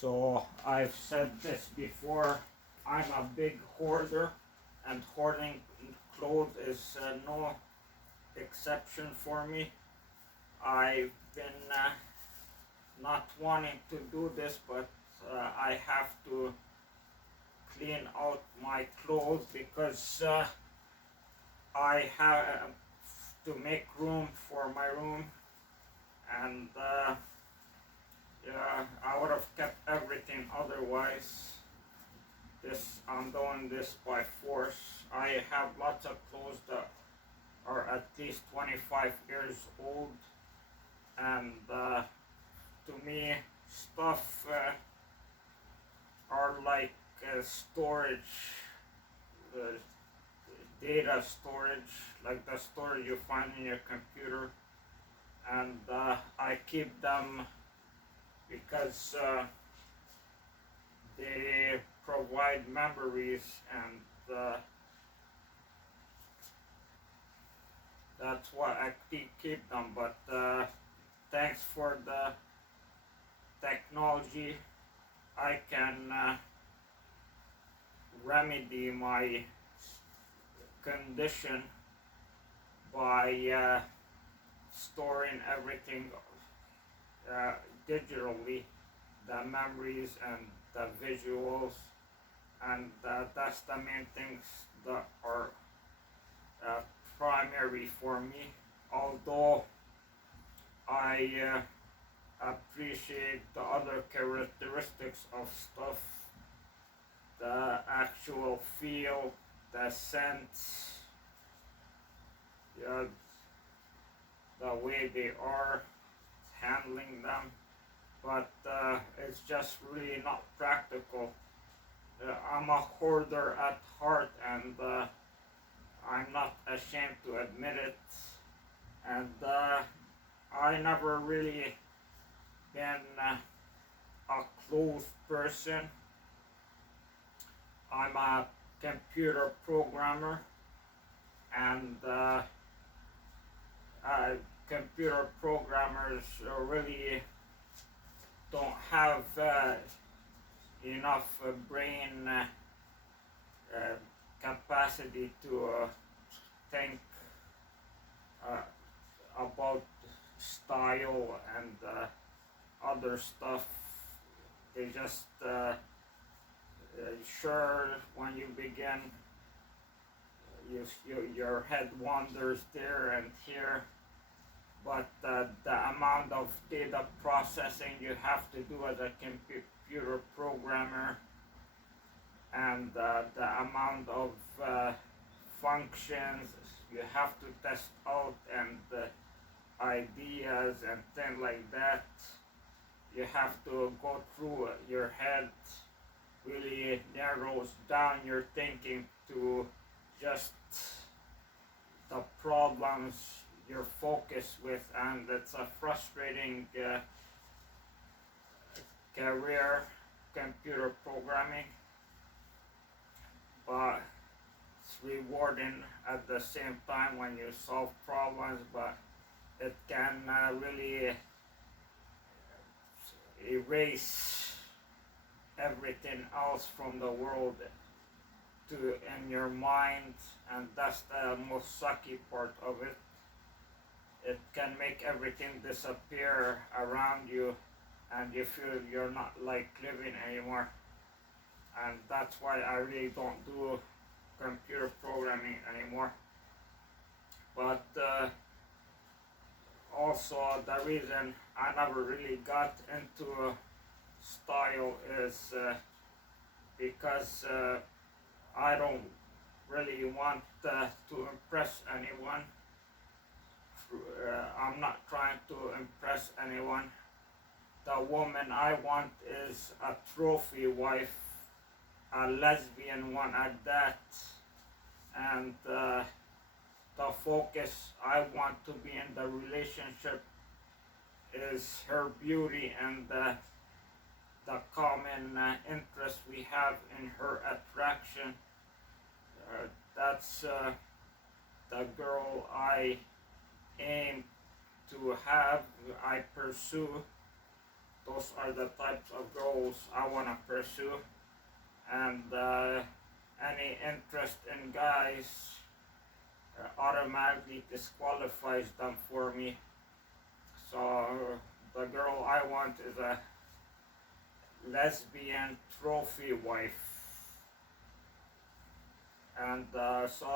So I've said this before, I'm a big hoarder, and hoarding clothes is no exception for me. I've been not wanting to do this, but I have to clean out my clothes because I have to make room for my room, and yeah, I would have kept everything otherwise. I'm doing this by force. I have lots of clothes that are at least 25 years old, and to me, stuff are like storage, uh, data storage, like the storage you find in your computer, and I keep them because they provide memories, and that's why I keep them. But thanks for the technology, I can remedy my condition by storing everything uh, digitally, the memories and the visuals, and that's the main things that are uh, primary for me. Although I appreciate the other characteristics of stuff, the actual feel, the sense, uh, the way they are handling them, but it's just really not practical. I'm a hoarder at heart, and I'm not ashamed to admit it. And I never really been a clothes person. I'm a computer programmer, and uh, computer programmers really don't have enough brain uh, capacity to think uh, about style and other stuff. They just sure, when you begin, your head wanders there and here, but the amount of data processing you have to do as a computer programmer, and the amount of functions you have to test out, and ideas and things like that, you have to go through your head, really narrows down your thinking to just the problems you're focused with, and it's a frustrating career, computer programming, but it's rewarding at the same time when you solve problems, but it can really erase everything else from the world to in your mind, and that's the most sucky part of it. It can make everything disappear around you, and you feel you're not like living anymore. And that's why I really don't do computer programming anymore. But also the reason I never really got into style is because I don't really want to impress anyone. I'm not trying to impress anyone. The woman I want is a trophy wife, a lesbian one at that, and the focus I want to be in the relationship is her beauty, and the common interest we have in her attraction. That's the girl I aim to have, I pursue. those are the types of girls I want to pursue. And any interest in guys automatically disqualifies them for me. So the girl I want is a lesbian trophy wife. And so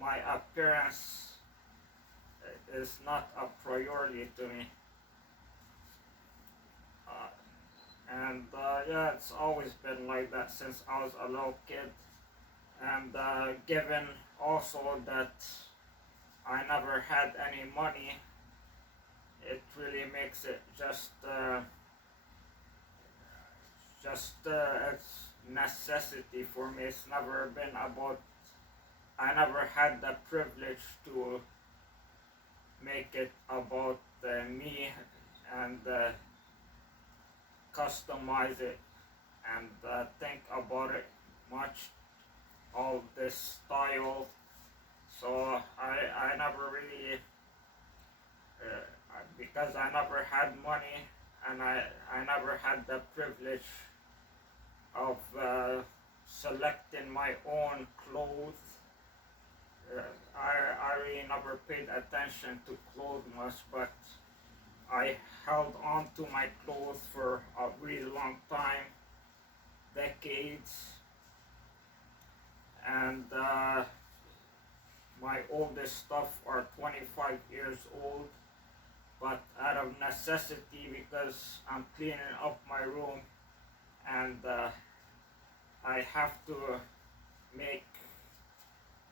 my appearance is not a priority to me. Yeah, it's always been like that since I was a little kid. And given also that I never had any money, it really makes it just it's necessity for me. It's never been about. I never had the privilege to make it about me and customize it and think about it much, all this style. So I never really because I never had money and I never had the privilege of selecting my own clothes. I really never paid attention to clothes much, but I held on to my clothes for a really long time, decades, and my oldest stuff are 25 years old, but out of necessity because I'm cleaning up my room and I have to make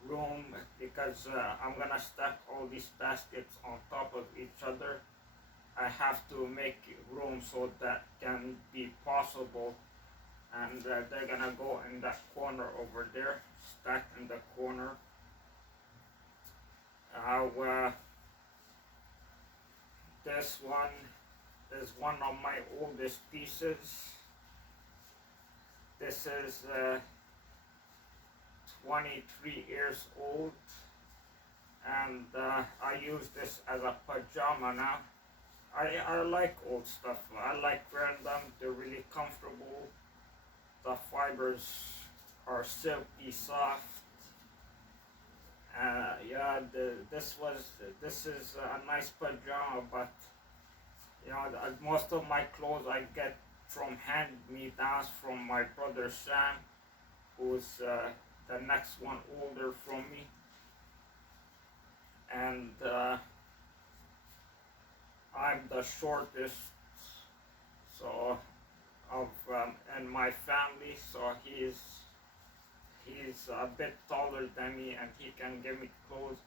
room because I'm gonna stack all these baskets on top of each other. I have to make room so that can be possible, and they're gonna go in that corner over there, stacked in the corner. This one is one of my oldest pieces. This is 23 years old, and I use this as a pajama now. I like old stuff. I like wearing them. They're really comfortable. The fibers are silky soft. Yeah, this is a nice pajama, but you know, most of my clothes I get from hand-me-downs from my brother Sam, who's the next one older from me, and I'm the shortest, so of in my family. So he's a bit taller than me, and he can give me clothes.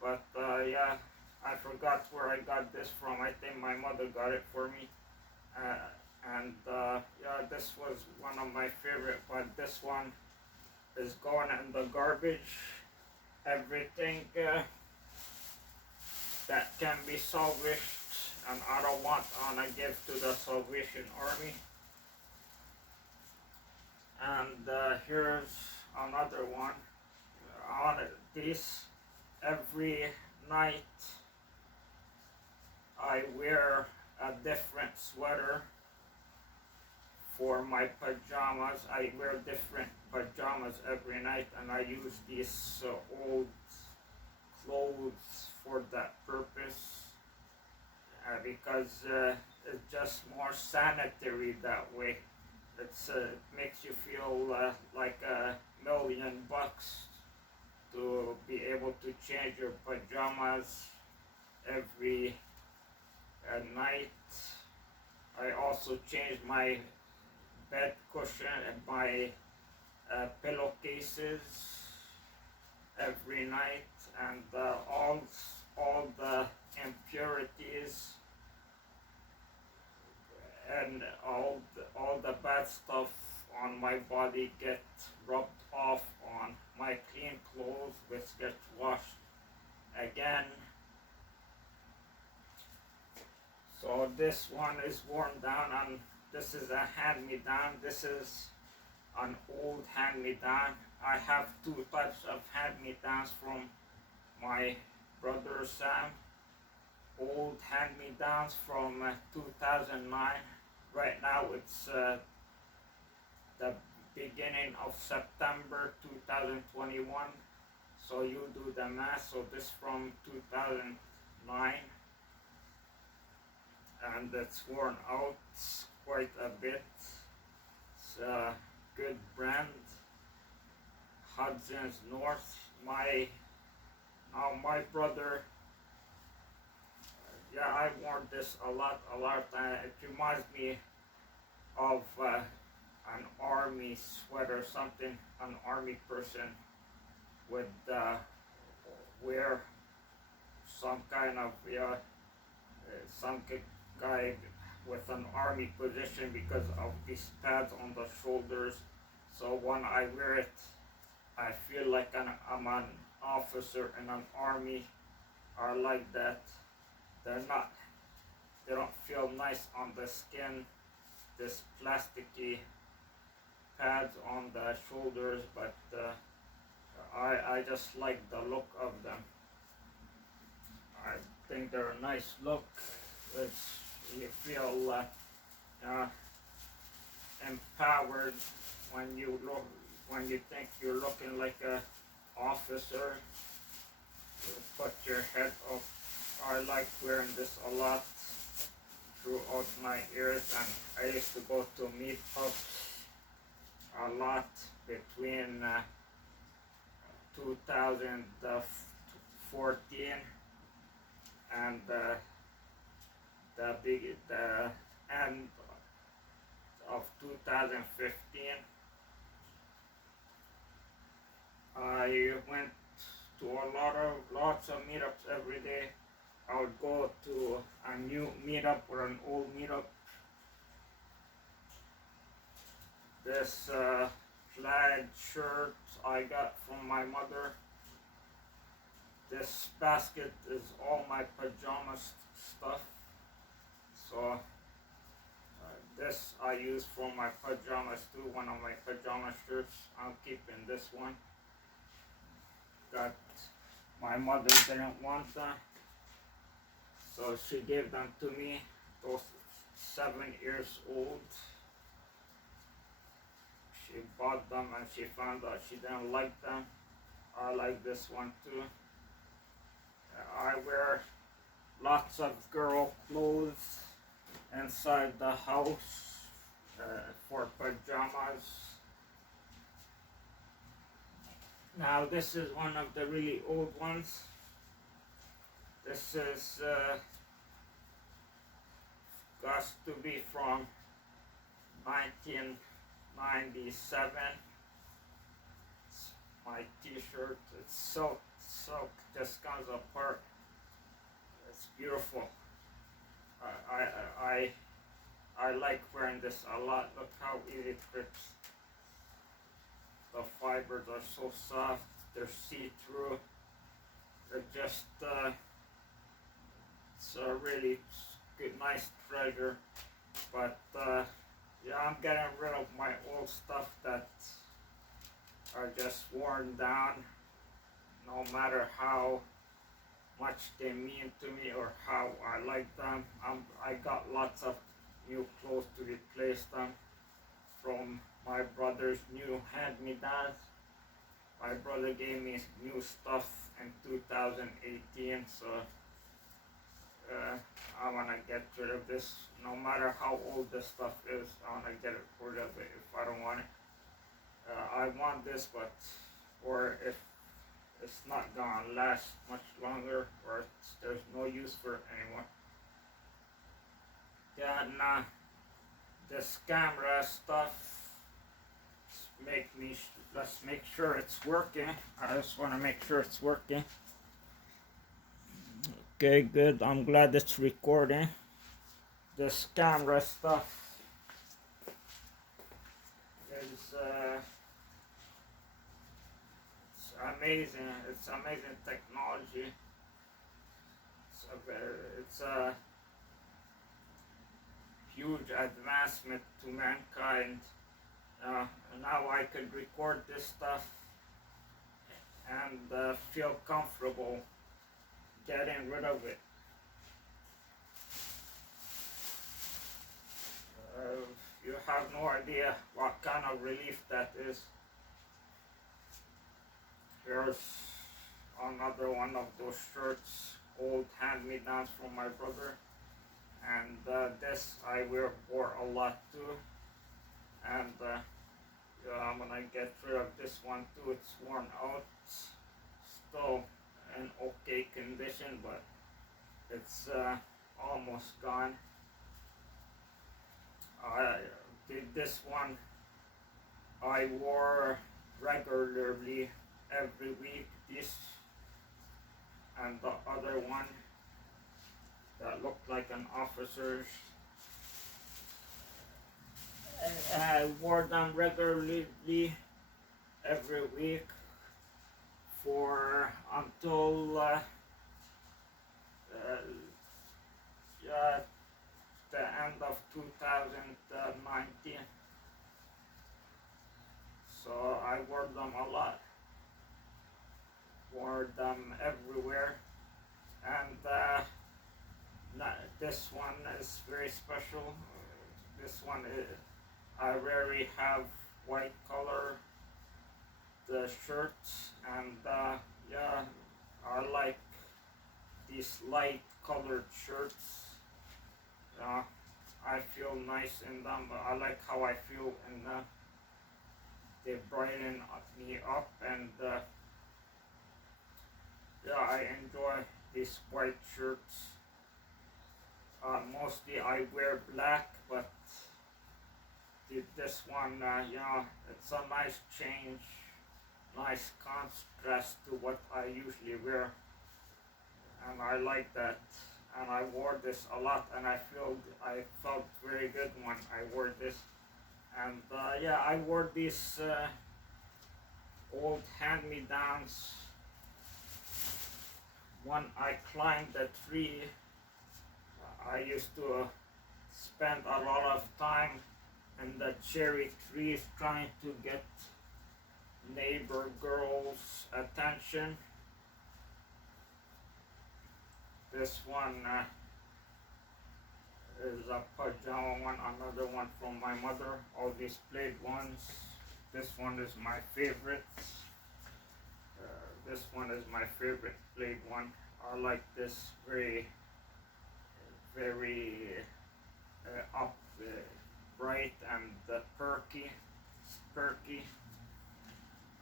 But yeah, I forgot where I got this from. I think my mother got it for me. Yeah, this was one of my favorite, but this one is going in the garbage. Everything that can be salvaged, and I don't want on a gift to the Salvation Army. And here's another one. On this, every night I wear a different sweater for my pajamas. I wear different pajamas every night, and I use these old clothes for that purpose because it's just more sanitary that way. It makes you feel like $1,000,000 to be able to change your pajamas every night. I also change my bed cushion and my pillowcases every night, and all the impurities and all the bad stuff on my body get rubbed off on my clean clothes, which get washed again. So this one is worn down, and this is a hand-me-down. This is an old hand-me-down. I have two types of hand-me-downs from my brother Sam. old hand-me-downs from 2009. Right now it's the beginning of September 2021. So you do the math. So this from 2009, and it's worn out quite a bit. It's a good brand, Hudson's North. My brother, yeah, I worn this a lot. It reminds me of an army sweater, something an army person would wear, some kind of some guy with an army position because of these pads on the shoulders. So when I wear it, I feel like I'm an officer in an army. I like that. They don't feel nice on the skin. This plasticky pads on the shoulders, but I just like the look of them. I think they're a nice look. You feel empowered when you think you're looking like a officer. You put your head up. I like wearing this a lot throughout my years, and I used to go to meetups a lot between 2014 and the end of 2015. I went to lots of meetups every day. I would go to a new meetup or an old meetup. This plaid shirt I got from my mother. This basket is all my pajamas stuff. So this I use for my pajamas too. One of my pajama shirts. I'm keeping this one. My mother didn't want them, so she gave them to me. Those 7 years old. She bought them and she found out she didn't like them. I like this one too. I wear lots of girl clothes inside the house for pajamas. Now this is one of the really old ones. This is got to be from 1997. It's my t-shirt. It's silk, just comes apart. It's beautiful. I like wearing this a lot. Look how easy it fits. The fibers are so soft. They're see-through. They're just it's a really good, nice treasure. But yeah, I'm getting rid of my old stuff that are just worn down. No matter how much they mean to me or how I like them, I got lots of new clothes to replace them from my brother's new hand-me-downs. My brother gave me new stuff in 2018, so I want to get rid of this. No matter how old this stuff is, I want to get rid of it if I don't want it. I want this, but or if it's not gonna last much longer, or there's no use for it anymore. Yeah, nah. This camera stuff let's make sure it's working. I just want to make sure it's working. Okay, good. I'm glad it's recording. This camera stuff is it's amazing. It's amazing technology. It's a huge advancement to mankind. Now I could record this stuff and feel comfortable getting rid of it. You have no idea what kind of relief that is. Here's another one of those shirts, old hand-me-downs from my brother. And this I wore a lot too. And yeah, I'm gonna get rid of this one too. It's worn out. Still in okay condition, but it's almost gone. This one I wore regularly every week. This and the other one that looked like an officer's. I wore them regularly every week for until the end of 2019. So I wore them a lot, wore them everywhere, and this one is very special. This one I rarely have white color the shirts, and yeah, I like these light colored shirts. I feel nice in them, but I like how I feel in them. They brighten me up, and yeah, I enjoy these white shirts. Mostly I wear black, but this one, it's a nice change, nice contrast to what I usually wear, and I like that. And I wore this a lot, and I felt very good when I wore this. And yeah, I wore these old hand-me-downs when I climbed a tree. I used to spend a lot of time in the cherry trees trying to get neighbor girls' attention. This one is a pajama one, another one from my mother, all these plaid ones. This one is my favorite. This one is my favorite plaid one. I like this very bright and perky.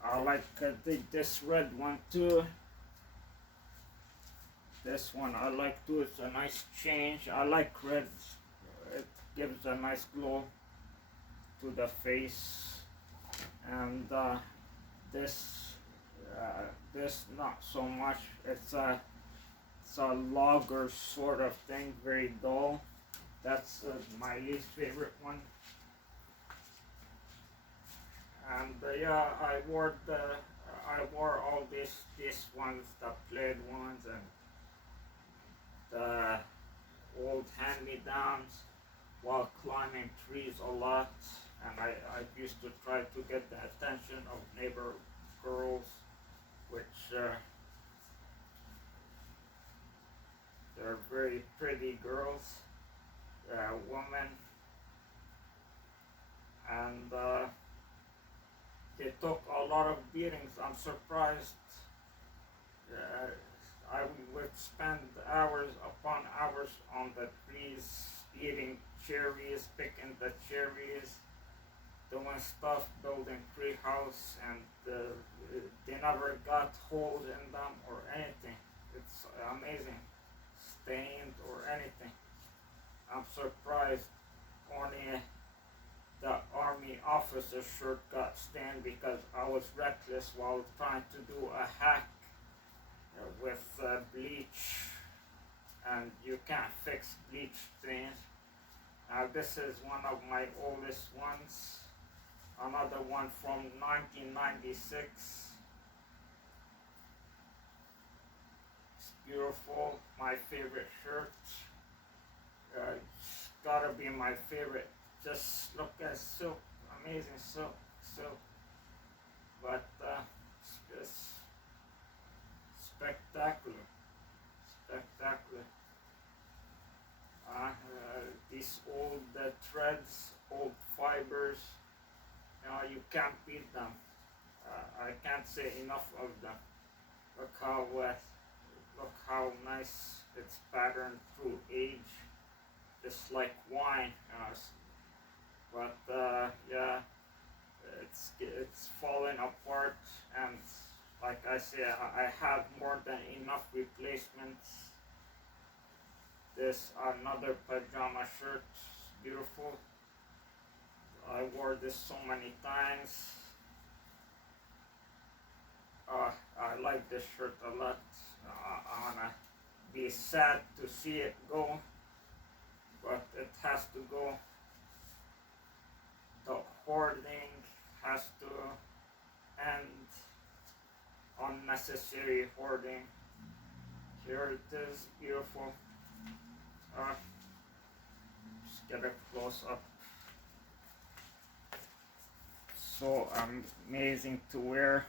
I like this red one too. This one I like too. It's a nice change. I like red. It gives a nice glow to the face. And this not so much. It's a logger sort of thing, very dull. That's my least favorite one. And yeah, I wore all these ones, the plaid ones, and the old hand-me-downs while climbing trees a lot. And I used to try to get the attention of neighbor girls, which they're very pretty girls, women, and they took a lot of beatings. I'm surprised. I would spend hours upon hours on the trees, eating cherries, picking the cherries, doing stuff, building tree house, and they never got holes in them or anything. It's amazing, stained or anything. I'm surprised only the army officer shirt got stained because I was reckless while trying to do a hack with bleach, and you can't fix bleach stains. This is one of my oldest ones, another one from 1996. It's beautiful, my favorite shirt. It's gotta be my favorite. Just look at silk, amazing silk. But it's just spectacular. These old threads you can't beat them. I can't say enough of them. Look how look how nice it's patterned through age. It's like wine. But yeah, it's falling apart, and like I say, I have more than enough replacements. This another pajama shirt, beautiful. I wore this so many times. I like this shirt a lot. I'm gonna be sad to see it go, but it has to go. The hoarding has to end. Unnecessary hoarding. Here it is, beautiful. Just get a close up. So amazing to wear.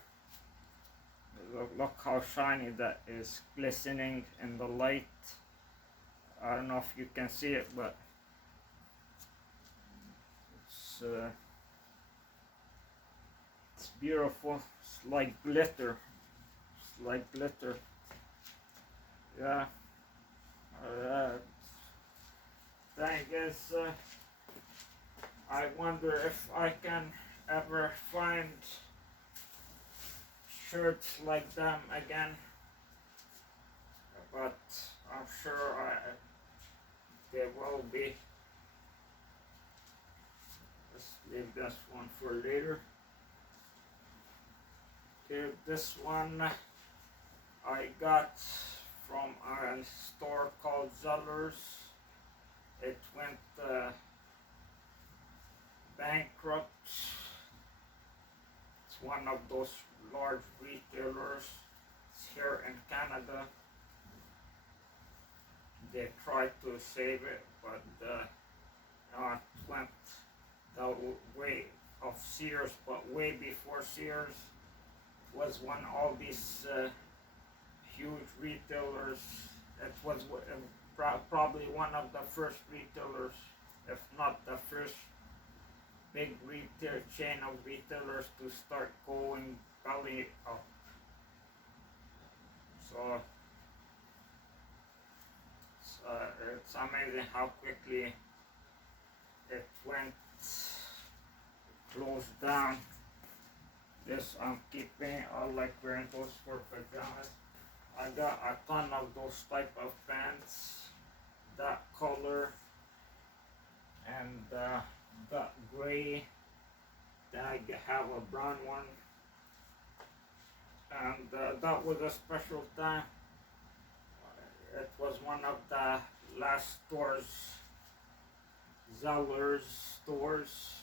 Look how shiny that is, glistening in the light. I don't know if you can see it, but it's beautiful. It's like glitter. It's like glitter. Yeah. Thing is, I wonder if I can ever find shirts like them again, but I'm sure there will be. Let's leave this one for later. Okay, this one I got from a store called Zellers. It went bankrupt. It's one of those large retailers. It's here in Canada. They tried to save it, but it went the way of Sears, but way before Sears was when all these huge retailers. It was probably one of the first retailers, if not the first big retail chain of retailers to start going belly up. So it's amazing how quickly it went closed down. This I'm keeping. I like wearing those for pajamas. I got a ton of those type of pants, that color, and that gray. Then I have a brown one, and that was a special time. It was one of the last stores, Zellers stores,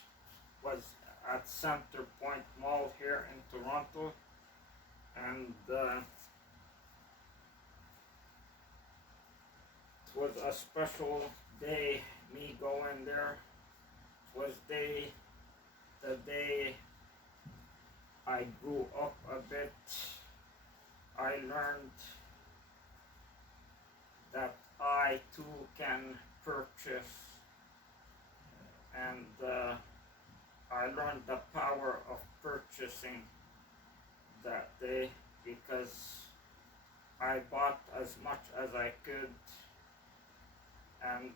was at Center Point Mall here in Toronto, and it was a special day, me going there. It was the day I grew up a bit. I learned that I too can purchase, and I learned the power of purchasing that day, because I bought as much as I could, and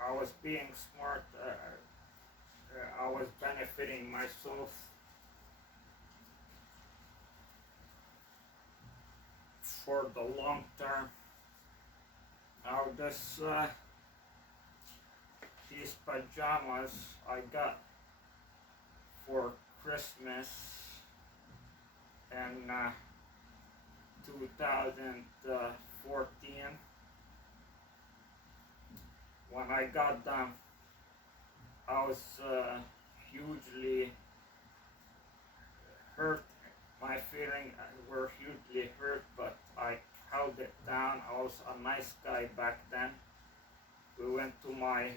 I was being smart. I was benefiting myself for the long term. Now these pajamas I got for Christmas in 2014. When I got them, I was hugely hurt. My feelings were hugely hurt, but I held it down. I was a nice guy back then. We went to my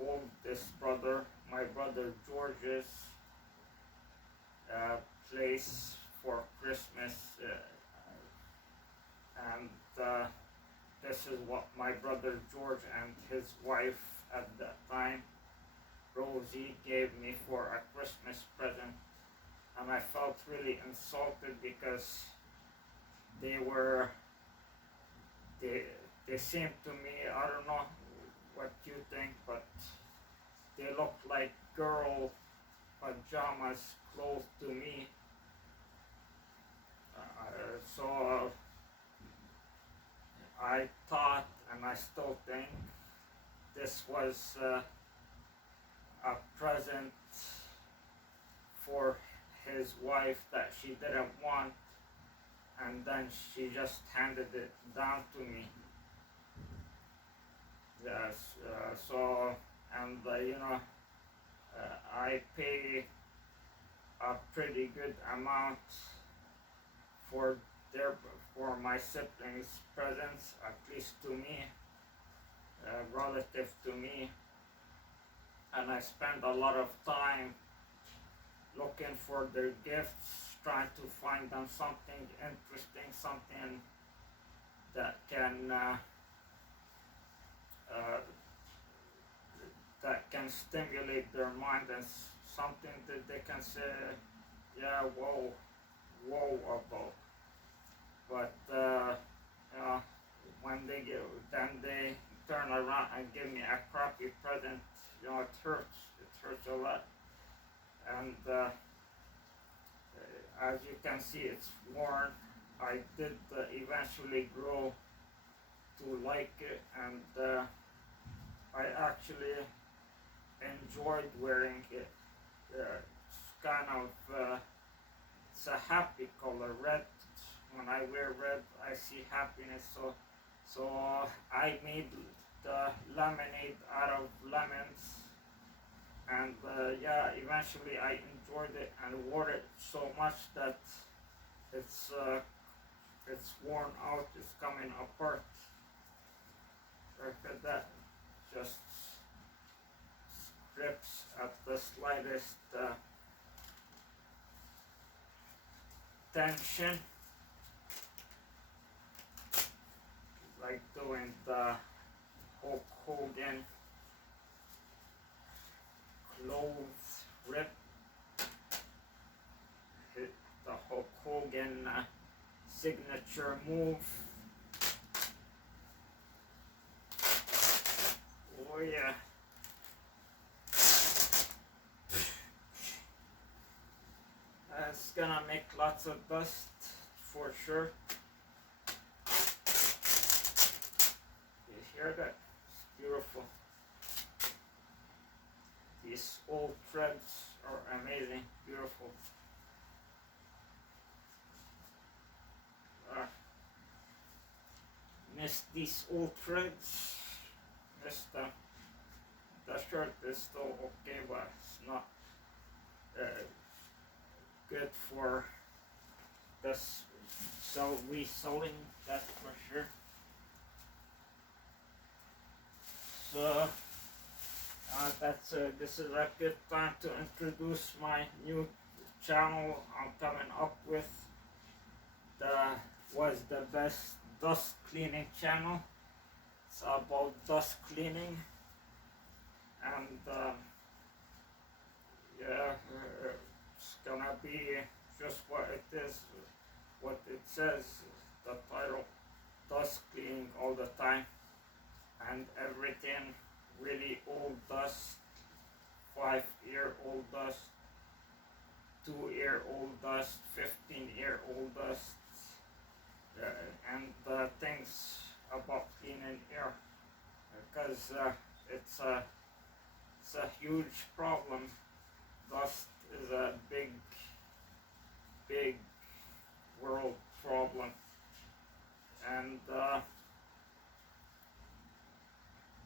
oldest brother, my brother George's place for Christmas, and this is what my brother George and his wife at that time Rosie gave me for a Christmas present, and I felt really insulted because they were they they seemed to me, I don't know what you think, but they looked like girl pajamas clothes to me. So I thought, and I still think, this was a present for his wife that she didn't want, and then she just handed it down to me. Yes, so, and I pay a pretty good amount for their for my siblings' presents, at least to me, relative to me, and I spend a lot of time looking for their gifts, trying to find them something interesting, something that can uh, stimulate their mind, and something that they can say, yeah, whoa about. But when then they turn around and give me a crappy present, it hurts. It hurts a lot. And as you can see, it's worn. I did eventually grow to like it, and I actually enjoyed wearing it. It's kind of it's a happy color, red. When I wear red, I see happiness. So I made the lemonade out of lemons, and eventually I enjoyed it and wore it so much that it's worn out. It's coming apart. Look at that, just strips at the slightest tension, like doing the Hulk Hogan clothes rip, hit the Hulk Hogan signature move. Oh yeah. It's gonna make lots of dust for sure. You hear that? It's beautiful. These old threads are amazing, beautiful. Miss these old threads. Miss them. The shirt is still okay, but it's not good for this reselling, that's for sure. So this is a good time to introduce my new channel I'm coming up with. Was the best dust cleaning channel. It's about dust cleaning, and it's gonna be just what it is, what it says, the title, dust cleaning all the time, and everything really old dust, 5-year-old dust, 2-year-old dust, 15-year-old dust, and things about cleaning air, because it's a huge problem. Dust is a big world problem, and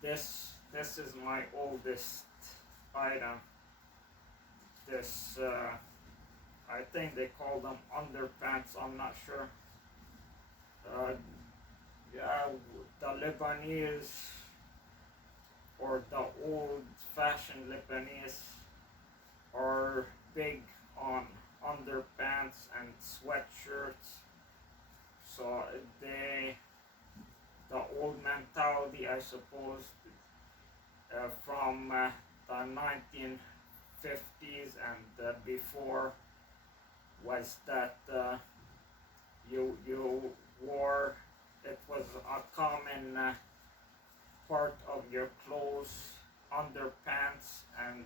this is my oldest item. This I think they call them underpants. I'm not sure. The Lebanese, or the old-fashioned Lebanese, are big on underpants and sweatshirts. So the old mentality, I suppose, from the 1950s and before was that you wore, it was a common part of your clothes, underpants and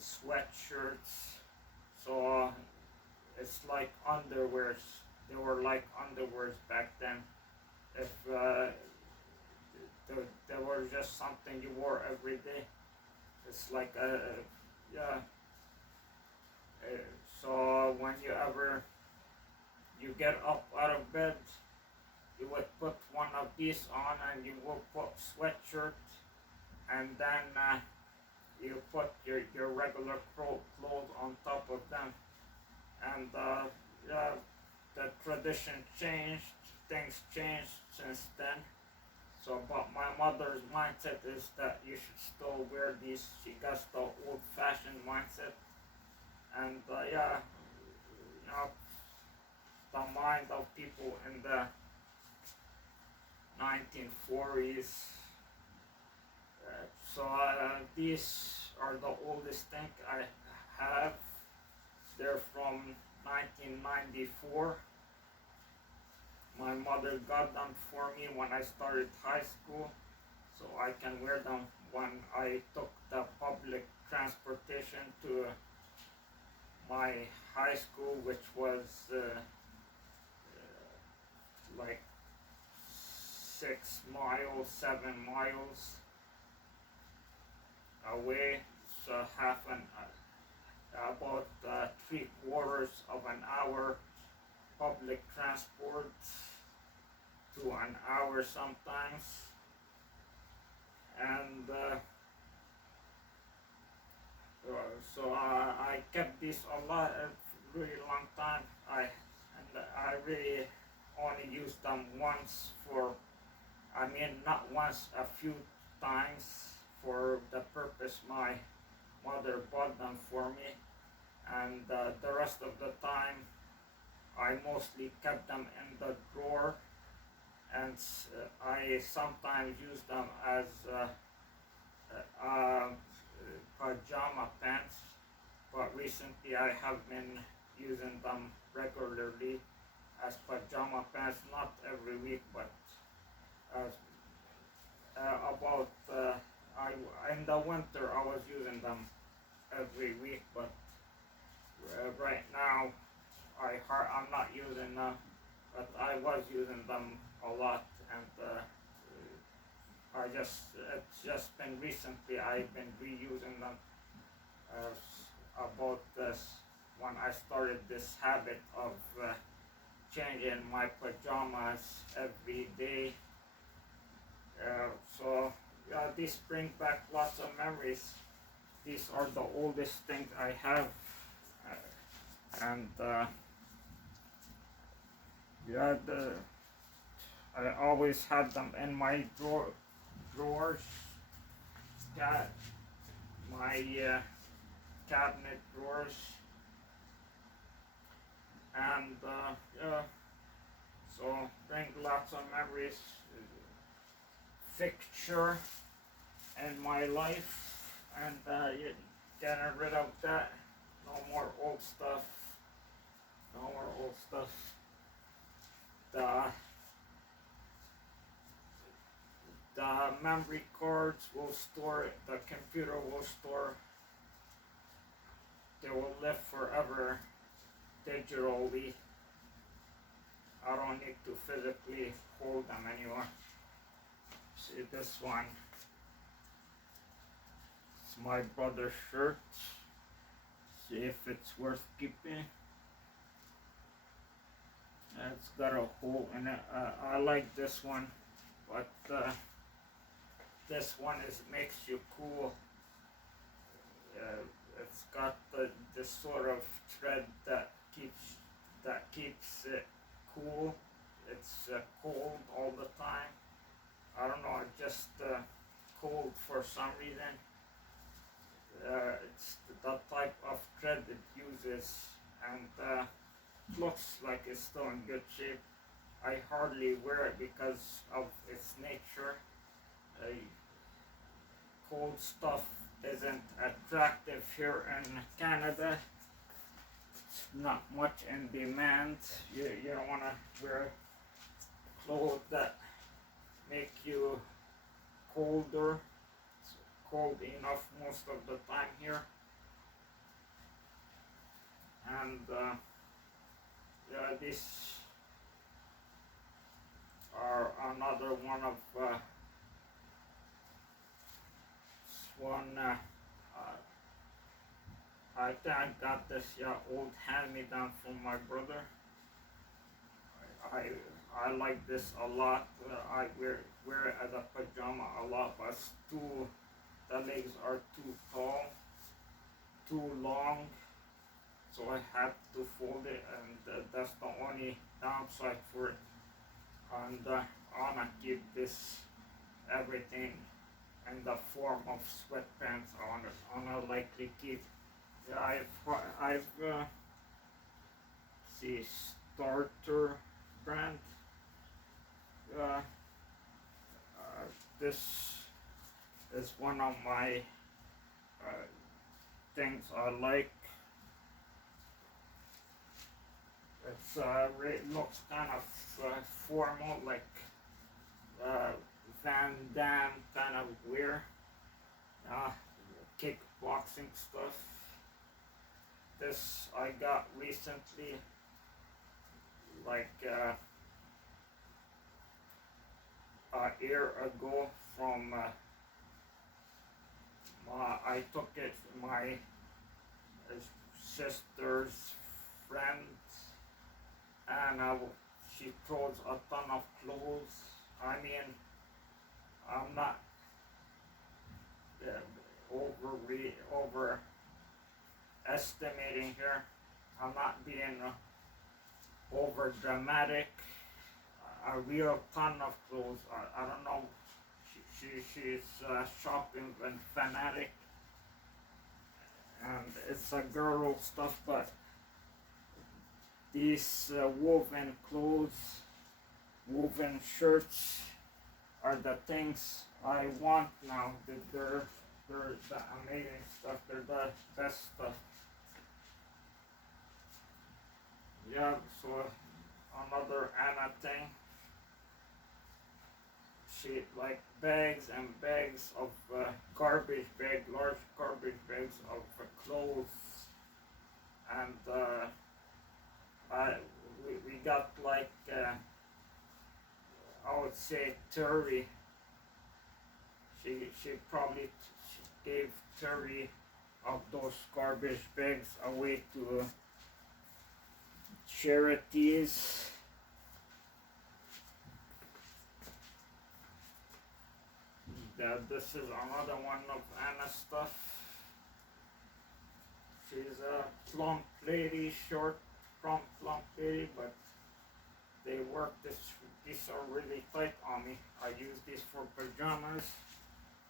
sweatshirts. So it's like underwears. They were like underwears back then. If they were just something you wore every day. It's like yeah. So when you get up out of bed, you would put one of these on, and you will put sweatshirt, and then you put your regular clothes on top of them, and yeah, the tradition changed, things changed since then. So, but my mother's mindset is that you should still wear these. She got the old-fashioned mindset, and yeah, you know, the mind of people in the 1940s. So these are the oldest thing I have. They're from 1994. My mother got them for me when I started high school, so I can wear them when I took the public transportation to my high school, which was like 6 miles, 7 miles away. So about 3/4 of an hour public transport to an hour sometimes, and so I kept this a lot, a really long time. I really only used them once for, I mean not once, a few times for the purpose my mother bought them for me, and the rest of the time I mostly kept them in the drawer, and I sometimes use them as pajama pants, but recently I have been using them regularly as pajama pants, not every week, but as about in the winter I was using them every week, but right now I'm not using them, but I was using them a lot, and it's just been recently I've been reusing them about this when I started this habit of changing my pajamas every day. So yeah, these bring back lots of memories. These are the oldest things I have, and yeah, I always had them in my drawers. Got my cabinet drawers, and yeah, so bring lots of memories. Fixture in my life, and getting rid of that. No more old stuff. No more old stuff. The memory cards will store it. The computer will store. They will live forever digitally. I don't need to physically hold them anymore. See this one. It's my brother's shirt. See if it's worth keeping. It's got a hole in it. I like this one, but this one makes you cool. It's got this sort of thread that keeps it cool. It's cold all the time. I don't know, it's just cold for some reason. It's the type of thread it uses, and looks like it's still in good shape. I hardly wear it because of its nature. cold stuff isn't attractive here in Canada. It's not much in demand. You don't want to wear clothes that make you colder. It's cold enough most of the time here. And yeah, these are another one of one I think I got this old hand-me-down from my brother. I like this a lot. I wear it as a pajama a lot, but the legs are too tall, too long, so I have to fold it, and that's the only downside for it. And I wanna keep this everything in the form of sweatpants. I wanna likely keep. Yeah, I've see starter brand. Uh, this is one of my things I like. It looks kind of formal, like Van Damme kind of wear, kickboxing stuff. This I got recently, like a year ago from I took it from my sister's friend, and she throws a ton of clothes. I mean, I'm not overestimating here. I'm not being over dramatic. A real ton of clothes. I don't know. She's shopping and fanatic, and it's a girl stuff, but these woven clothes, woven shirts are the things I want now. They're the amazing stuff. They're the best stuff. Yeah, so another Anna thing. She like bags and bags of large garbage bags of clothes, and we got like I would say 30. She probably gave 30 of those garbage bags away to charities. This is another one of Anna's stuff. She's a plump lady, short, plump lady, but they work this. These are really tight on me. I use these for pajamas.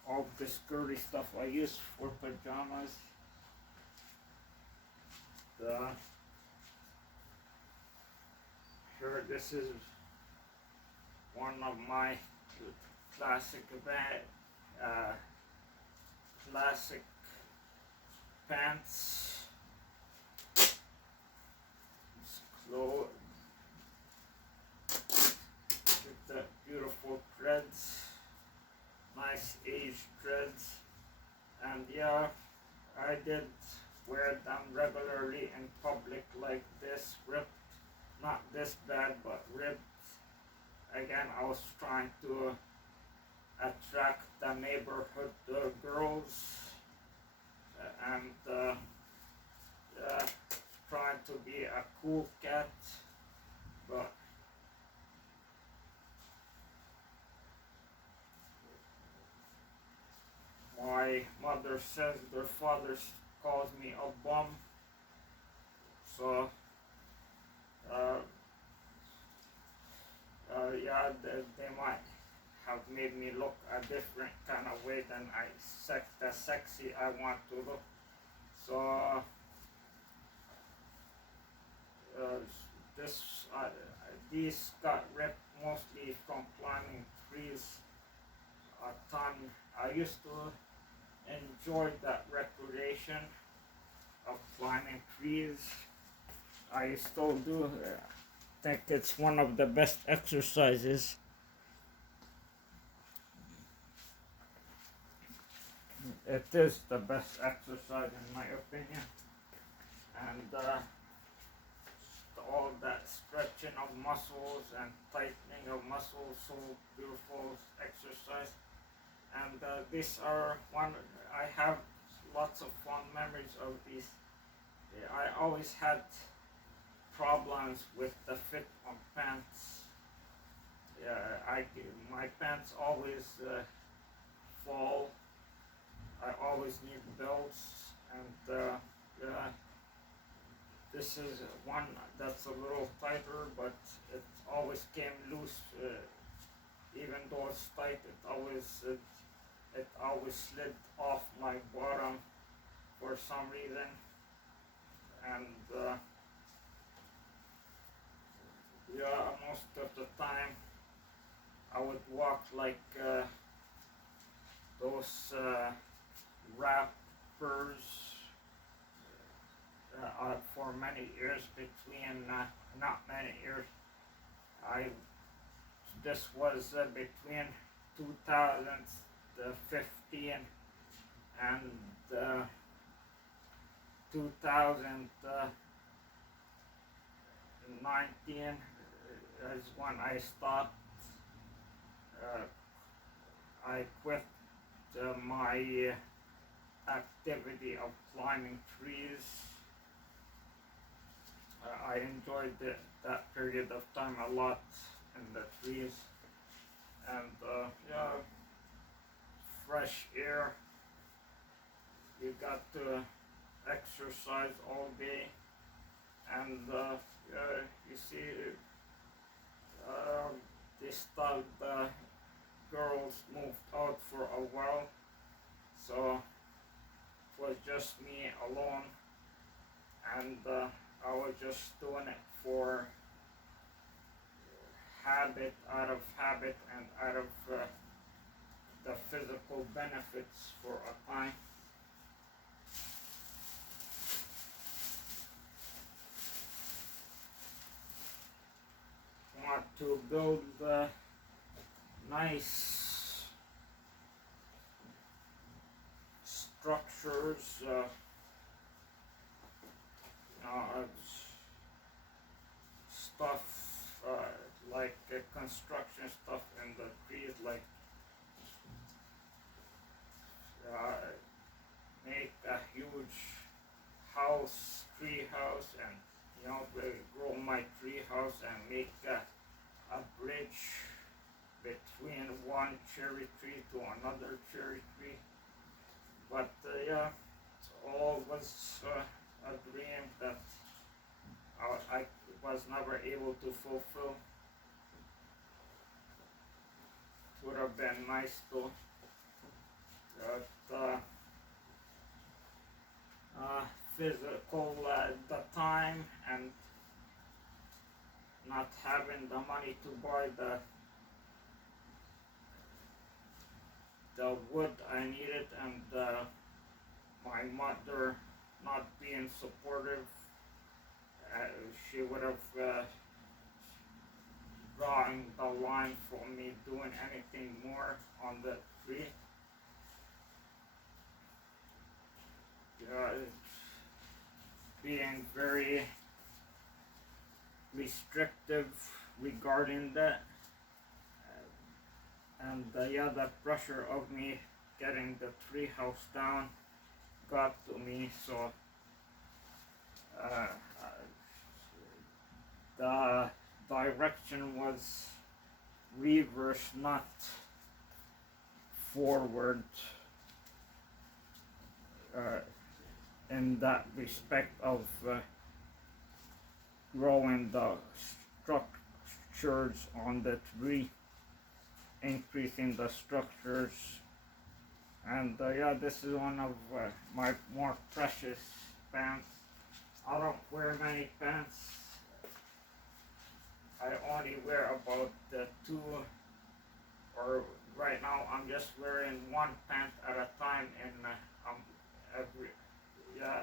All this girly stuff I use for pajamas. Here, this is one of my classic classic pants. It's clothes with the beautiful threads, nice aged threads, and yeah, I did wear them regularly in public like this, ripped, not this bad, but ripped. Again, I was trying to attract the neighborhood girls, and trying to be a cool cat, but my mother says their father calls me a bum, so yeah, they might have made me look a different kind of way than the sexy I want to look. So these got ripped mostly from climbing trees a ton. I used to enjoy that recreation of climbing trees. I still do think it's one of the best exercises. It is the best exercise in my opinion, and all that stretching of muscles and tightening of muscles, so beautiful exercise. And these are one, I have lots of fond memories of these. I always had problems with the fit on pants. My pants always fall. I always need belts, and this is one that's a little tighter, but it always came loose. Even though it's tight, it always slid off my bottom for some reason, and most of the time I would walk like those rappers for many years. Between not many years, I this was between 2015 and 2019 is when I stopped. I quit my activity of climbing trees. I enjoyed that period of time a lot in the trees, and fresh air. You got to exercise all day, and you see, the girls moved out for a while, so it was just me alone, and I was just doing it for out of habit, and out of the physical benefits for a time. Want to build nice structures, stuff like construction stuff in the trees, like make a huge tree house, and grow my tree house and make a bridge between one cherry tree to another cherry tree. But it all was a dream that I was never able to fulfill. It would have been nice to physical the time, and not having the money to buy the wood I needed, and my mother not being supportive. She would have drawn the line for me doing anything more on the tree. Being very restrictive regarding that, and the pressure of me getting the tree house down got to me, so the direction was reverse, not forward, in that respect of growing the structures on the tree, increasing the structures. And this is one of my more precious pants. I don't wear many pants. I only wear about 2 or right now I'm just wearing one pant at a time, and every yeah,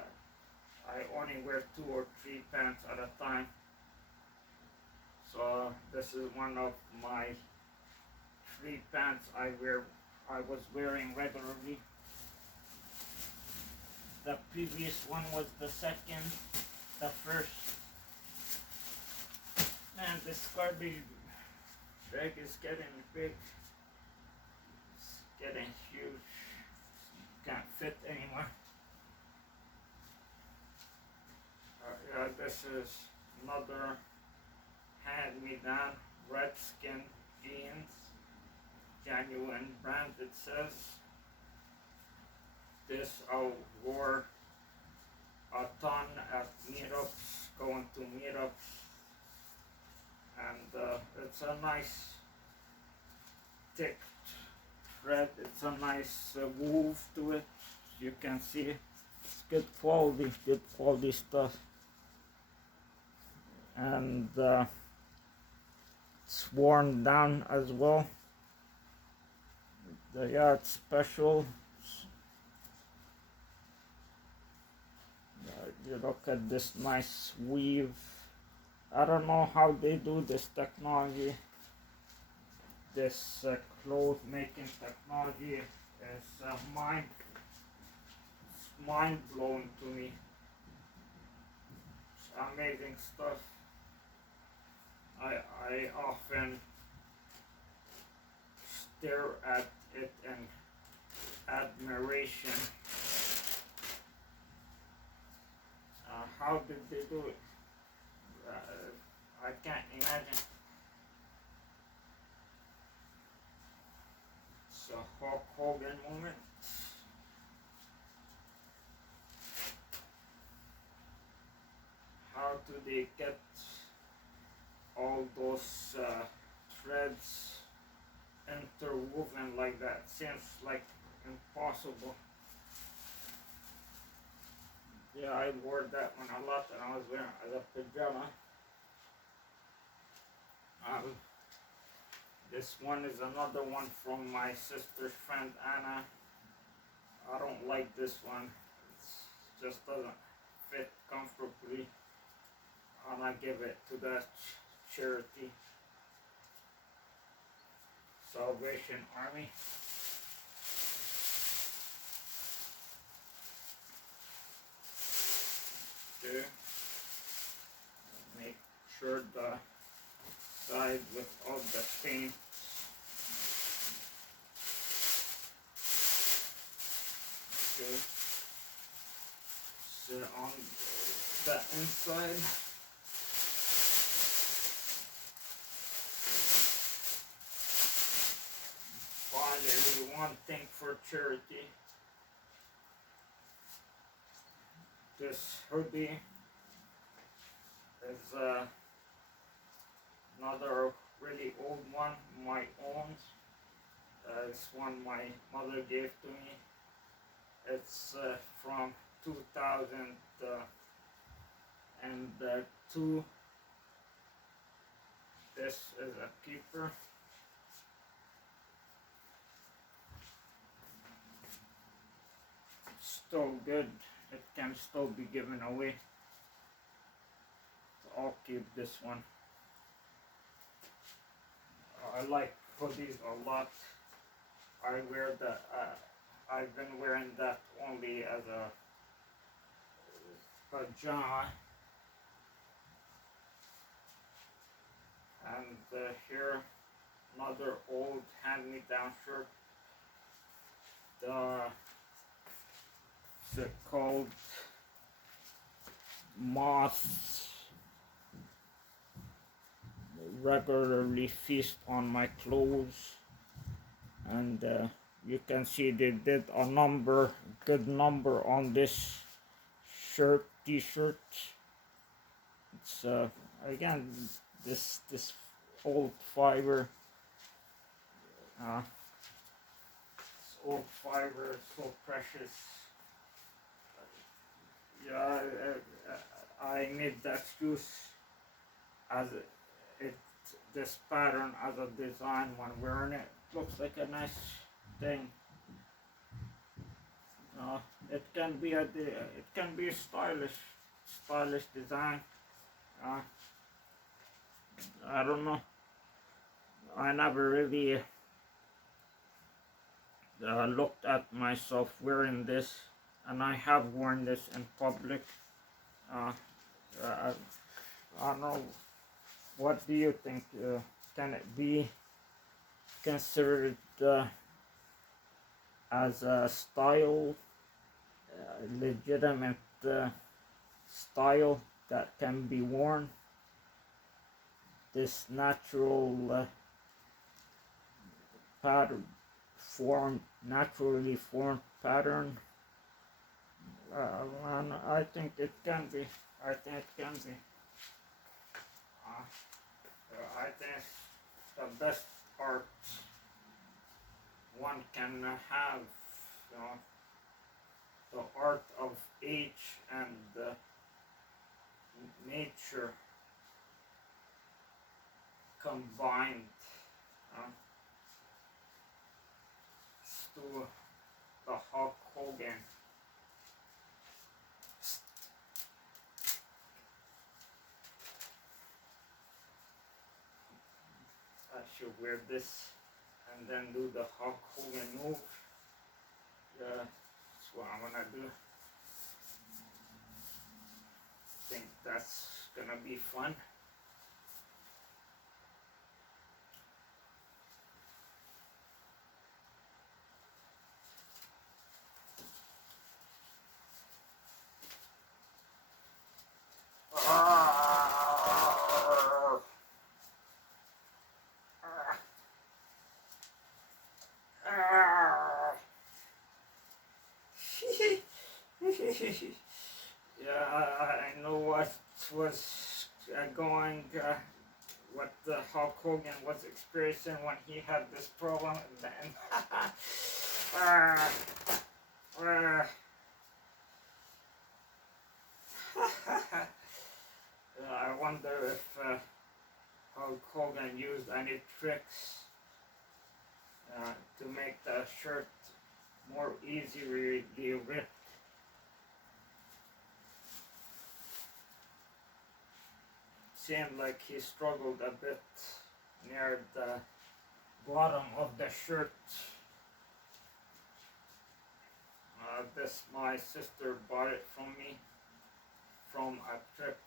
I only wear 2 or 3 pants at a time. So this is one of my 3 pants I was wearing regularly. The previous one was the second. The first. Man, this garbage bag is getting big. It's getting huge. Can't fit anymore. Yeah, this is another hand-me-down Redskin jeans. Genuine brand, it says. This I wore a ton at meetups, going to meetups, and it's a nice thick thread. It's a nice wove to it. You can see it's good quality stuff, and it's worn down as well. Yeah, it's special. You look at this nice weave. I don't know how they do this technology. This cloth making technology is mind blowing to me. It's amazing stuff. I often stare at it in admiration. How did they do it? I can't imagine. It's a Hulk Hogan moment. How do they get all those threads interwoven like that? Seems like impossible. Yeah, I wore that one a lot, and I was wearing it as a pajama. This one is another one from my sister's friend Anna. I don't like this one. It just doesn't fit comfortably. I'm gonna give it to that charity, Salvation Army. Okay. Make sure the side with all the paint good. Sit on the inside. Finally, one thing for charity. This hoodie is another really old one, my own. It's one my mother gave to me. It's from 2002. This is a keeper. Still good. It can still be given away. So I'll keep this one. I like hoodies a lot. I wear the. I've been wearing that only as a pajama. And here, another old hand-me-down shirt. It's called Moths regularly feast on my clothes, and you can see they did a good number on this t-shirt. It's again this old fiber. This old fiber is so precious. Yeah, I made that shoes as this pattern as a design when wearing it, looks like a nice thing. Uh, it can be a stylish design. Uh, I don't know. I never really looked at myself wearing this, and I have worn this in public. Uh, I, I don't know. What do you think? Can it be considered as a style, legitimate style that can be worn? This natural pattern, naturally formed pattern. And I think it can be. I think it can be. I think the best art one can have, you know, the art of age and nature combined to the Hulk Hogan. I should wear this and then do the Hulk Hogan move. Yeah, that's what I'm gonna do. I think that's gonna be fun. Yeah, I know what was going, what the Hulk Hogan was experiencing when he had this problem, and then I wonder if Hulk Hogan used any tricks to make the shirt more easily ripped. Seemed like he struggled a bit near the bottom of the shirt. This my sister bought it from me from a trip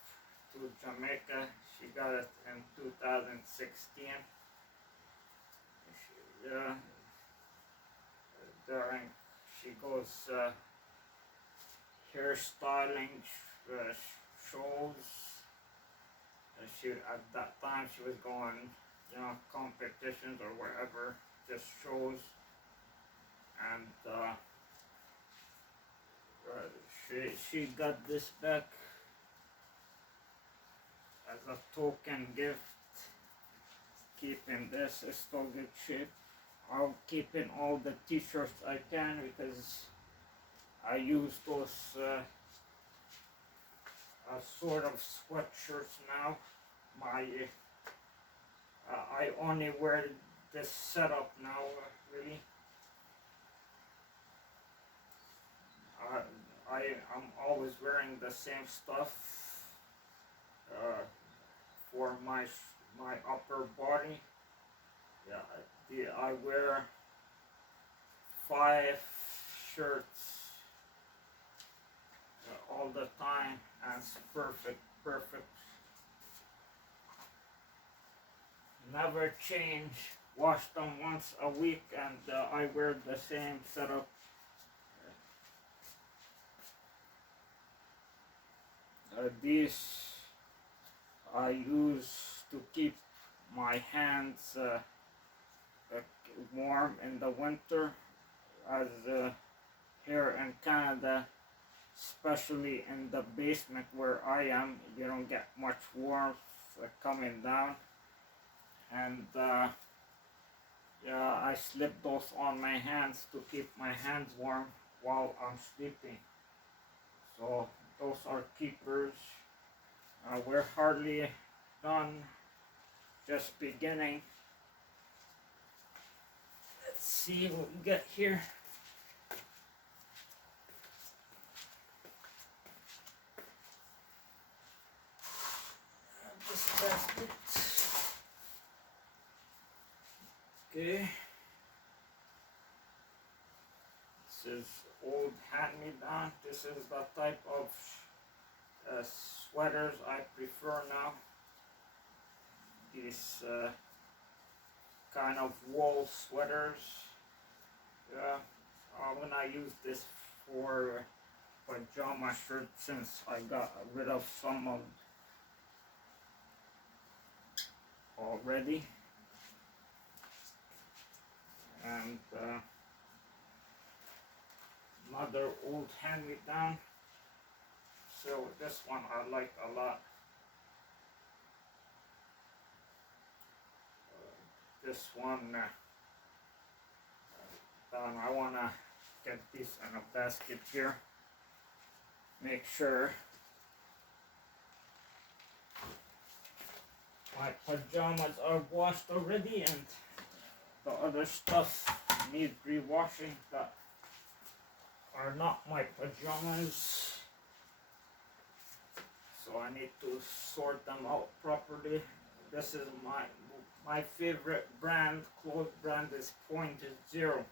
to Jamaica. She got it in 2016. During she goes hairstyling shows. She at that time she was going, you know, competitions or wherever, just shows, and she got this back as a token gift. Keeping this, is still good shape. I'll keep in all the t-shirts I can because I use those sort of sweatshirts now. I only wear this setup now, really. I'm always wearing the same stuff for my upper body. Yeah, I wear 5 shirts all the time, and it's perfect. Never change. Wash them once a week, and I wear the same setup. These I use to keep my hands warm in the winter, as here in Canada, especially in the basement where I am, you don't get much warmth coming down, and yeah, I slip those on my hands to keep my hands warm while I'm sleeping. So those are keepers. We're hardly done, just beginning. see what we get here. This basket. Okay. This is old hand-me-down. This is the type of sweaters I prefer now. These kind of wool sweaters. Yeah, I'm gonna use this for pajama shirt since I got rid of some of already. And another old hand-me-down. So this one I like a lot. This one, I wanna get this in a basket here. Make sure my pajamas are washed already and the other stuff needs rewashing that are not my pajamas. So I need to sort them out properly. This is my favorite brand, clothes brand is Point Zero.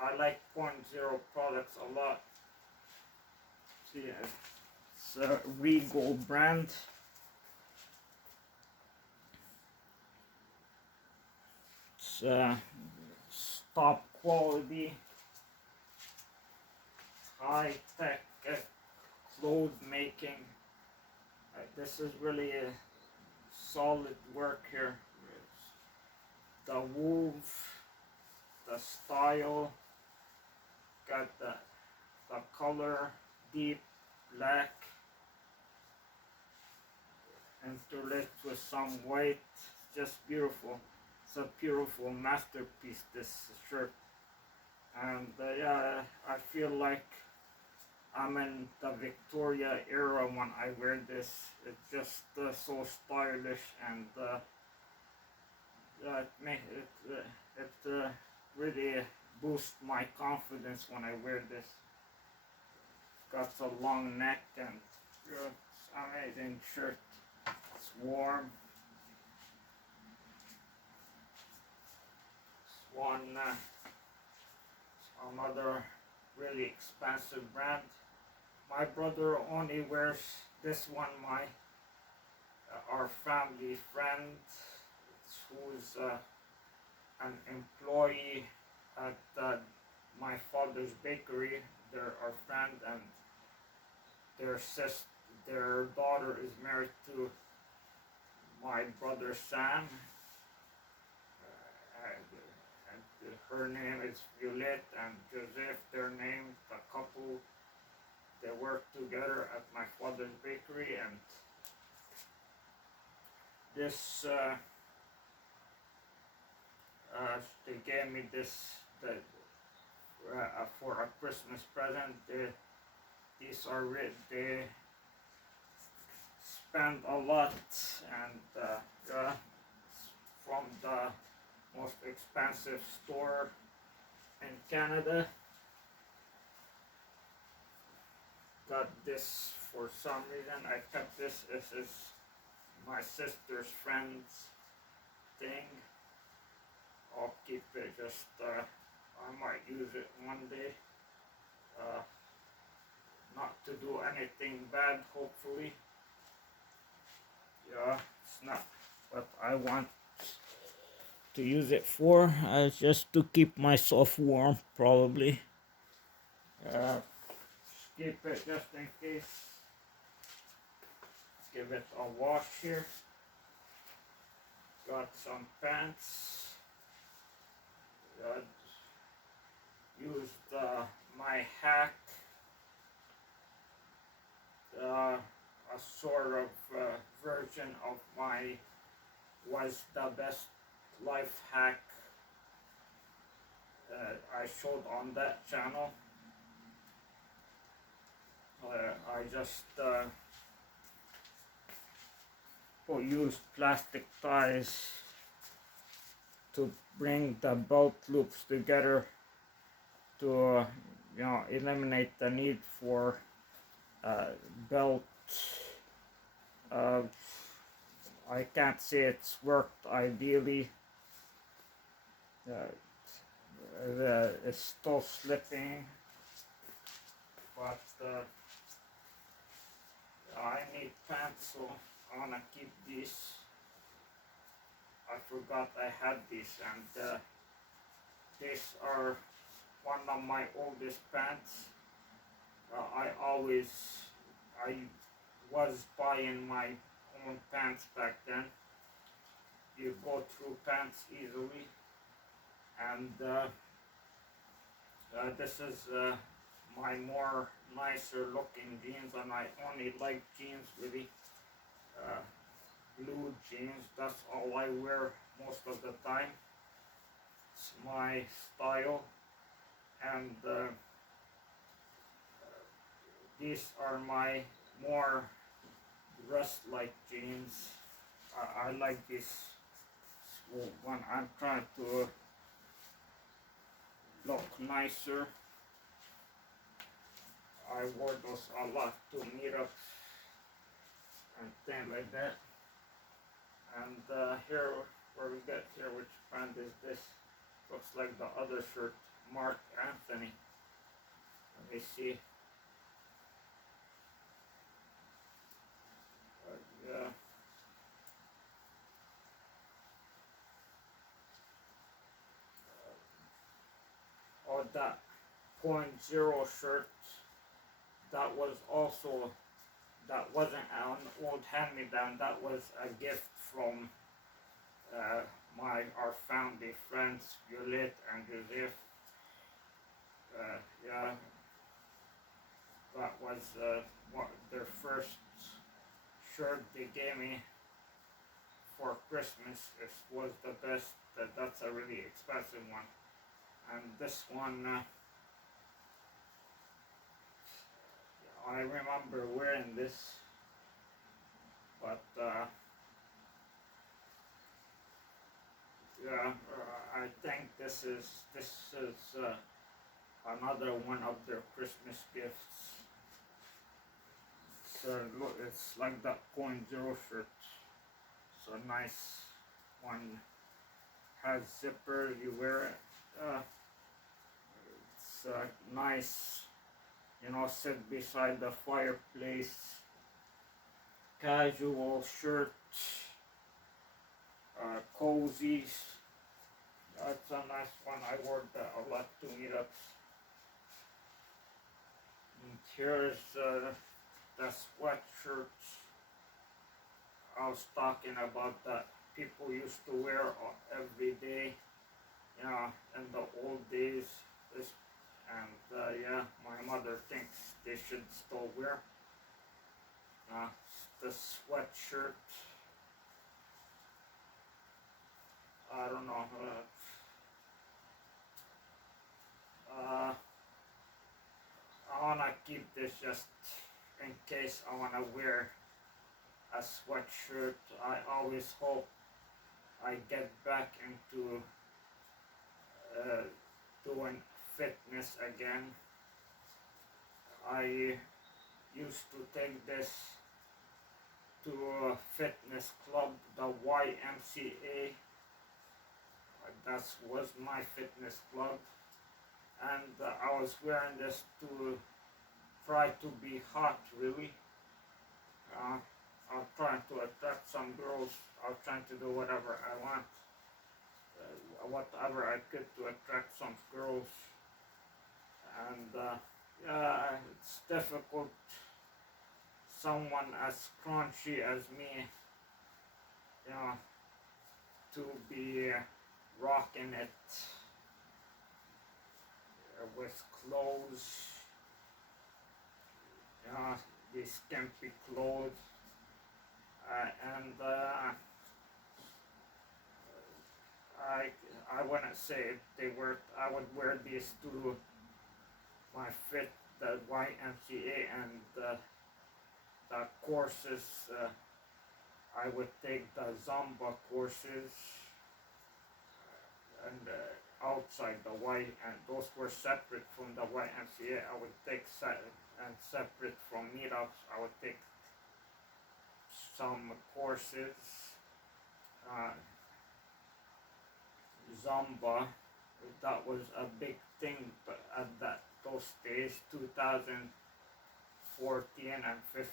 I like Point Zero products a lot. See, it's a Regal brand. It's top quality, high tech clothes making. This is really a solid work here. The woof, the style, got the color, deep black, interlit with some white, just beautiful. It's a beautiful masterpiece, this shirt. And yeah, I feel like I'm in the Victoria era when I wear this. It's just so stylish, and it really boosts my confidence when I wear this. Got a long neck and it's amazing shirt. It's warm. It's one another really expensive brand. My brother only wears this one. Our family friend, who's an employee at my father's bakery. They're our friend, and their daughter is married to my brother Sam. And her name is Violette and Joseph. Their name, the couple, they work together at my father's bakery, and this they gave me this for a Christmas present. These are they spend a lot, and from the most expensive store in Canada. Got this for some reason. I kept this. This is my sister's friend's thing. I'll keep it. Just I might use it one day. Not to do anything bad, hopefully. Yeah, it's not what I want to use it for. Just to keep myself warm, probably. Keep it just in case. Give it a wash here. Got some pants. Used my hack. A sort of version of my was the best life hack I showed on that channel. I just used plastic ties to bring the belt loops together to eliminate the need for belt. uh, I can't say it's worked ideally. It's still slipping, but I need pants, so I wanna keep these. I forgot I had these, and these are one of my oldest pants. I was buying my own pants back then. You go through pants easily, and this is my more nicer looking jeans, and I only like jeans really. Uh, Blue jeans, that's all I wear most of the time. It's my style, and these are my more dress-like jeans. I like this one. I'm trying to look nicer. I wore those a lot to meetups and things like that. And here, where we get here, which brand is this? Looks like the other shirt, Mark Anthony. Let me see. Yeah. Oh, that .0 shirt, that was also, that wasn't an old hand-me-down, that was a gift from our family friends, Violette and Joseph. Yeah, that was their first shirt they gave me for Christmas. It was the best. That's a really expensive one. And this one, I remember wearing this, but yeah, I think this is another one of their Christmas gifts. So look, it's like that .0 shirt. It's a nice one. Has zipper. You wear it. It's nice. Sit beside the fireplace. Casual shirt. Cozy. That's a nice one. I wore that a lot to meetups. And here's the sweatshirts I was talking about that people used to wear every day, in the old days. Yeah, my mother thinks they should still wear the sweatshirt. I don't know. I wanna keep this just in case I wanna wear a sweatshirt. I always hope I get back into doing fitness again. I used to take this to a fitness club, the YMCA. That was my fitness club, and I was wearing this to try to be hot, really. I was trying to attract some girls. I was trying to do whatever I want, whatever I could to attract some girls. And yeah, it's difficult. Someone as crunchy as me, to be rocking it with clothes, these skimpy clothes, and I wouldn't say they were. I would wear these to my the YMCA, and the courses. I would take the Zumba courses. and outside the Y, and those were separate from the YMCA. I would take and separate from meetups. I would take some courses. Uh, Zumba, that was a big thing, but at those days, 2014 and 15,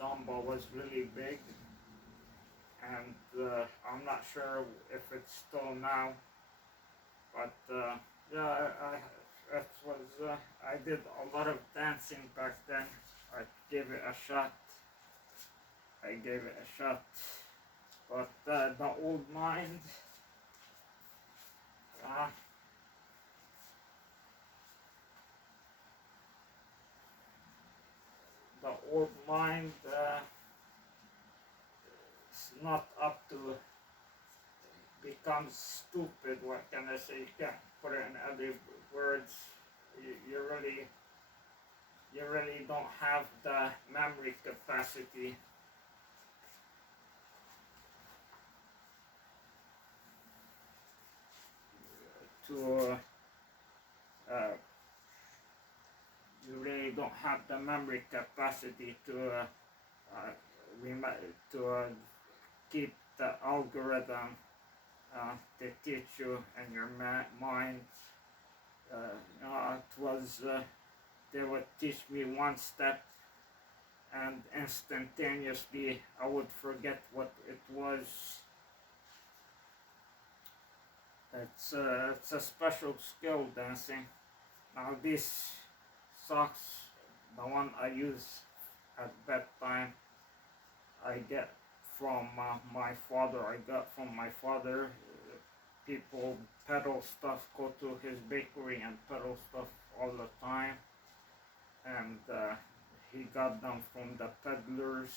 Zumba was really big, and I'm not sure if it's still now, but yeah, I did a lot of dancing back then. I gave it a shot. But the old mind, uh, the old mind is not up to, becomes stupid. What can I say? You can't put it in other words. You really don't have the memory capacity to you really don't have the memory capacity to keep the algorithm they teach you in your mind. It was they would teach me one step, and instantaneously I would forget what it was. It's a special skill, dancing. Now these socks, the one I use at bedtime, I get from my father. I got from my father. People peddle stuff, go to his bakery and peddle stuff all the time, and he got them from the peddlers,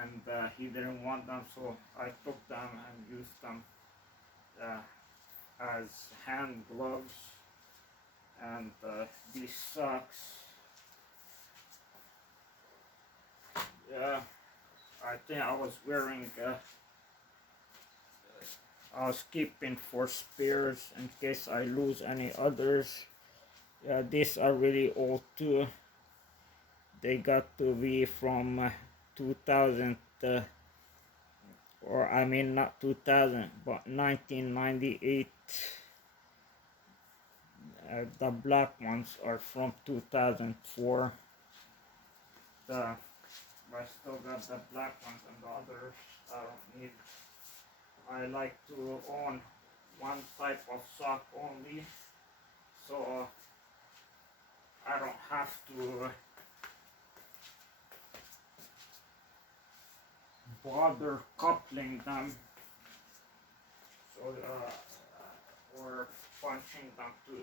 and he didn't want them, so I took them and used them as hand gloves. And these socks, yeah, I think I was wearing I was keeping for spares in case I lose any others. Yeah, these are really old too. They got to be from 2000, or I mean not 2000, but 1998. The black ones are from 2004. I still got the black ones, and the others I don't need. I like to own one type of sock only, so I don't have to bother coupling them, so or punching them to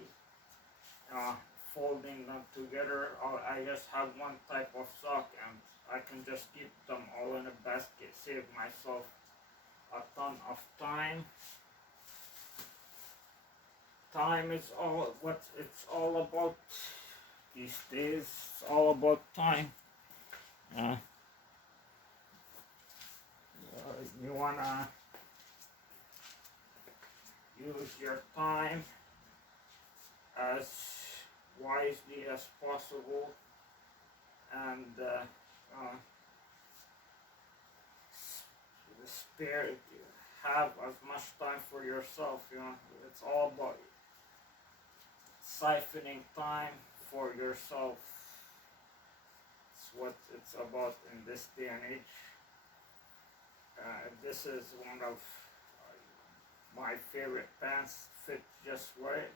folding them together. I just have one type of sock, and I can just keep them all in a basket, save myself a ton of time. Time is all what it's all about these days. It's all about time. Uh, you wanna use your time as wisely as possible, and spare, have as much time for yourself. It's all about siphoning time for yourself. It's what it's about in this day and age. This is one of my favorite pants, fit just right.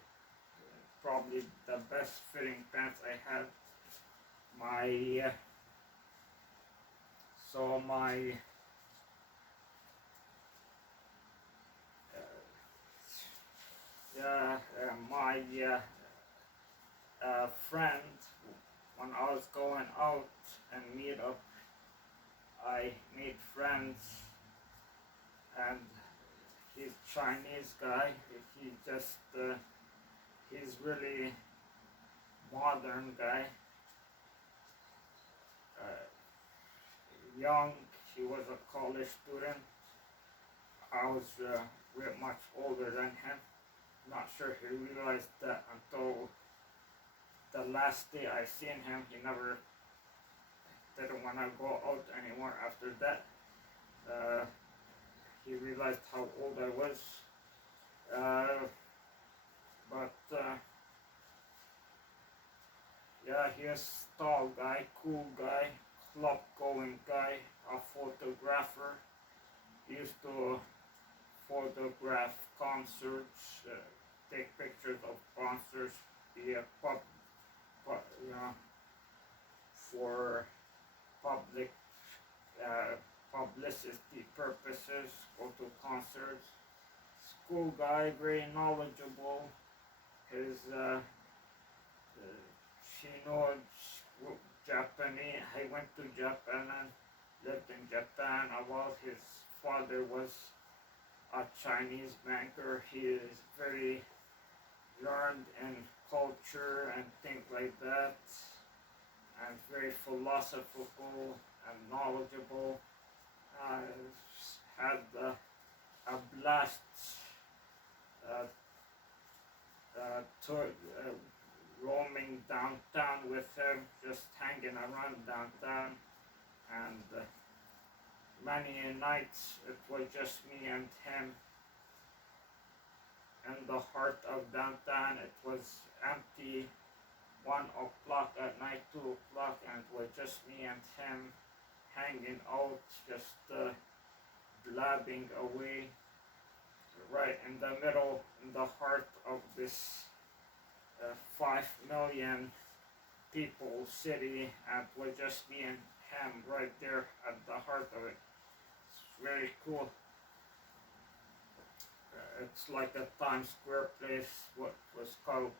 Probably the best fitting pants I had. My so my my friend, when I was going out and meet up, I made friends, and he's Chinese guy. He just he's really modern guy. Young. He was a college student. I was we're much older than him. Not sure he realized that until the last day I seen him. He never didn't want to go out anymore after that. He realized how old I was. But yeah, he's tall guy, cool guy, club going guy, a photographer. He used to photograph concerts, take pictures of concerts, be a you know, for public publicity purposes, go to concerts. School guy, very knowledgeable. His she knows Japanese. He went to Japan and lived in Japan. While his father was a Chinese banker, he is very learned in culture and things like that, and very philosophical and knowledgeable. Had a blast uh, to, roaming downtown with him, just hanging around downtown, and many nights it was just me and him in the heart of downtown. It was empty, 1 o'clock at night, 2 o'clock, and it was just me and him hanging out, just blabbing away, right in the middle, in the heart of this 5 million people city, and it was just me and him right there at the heart of it. It's very cool. It's like a Times Square place, what was called,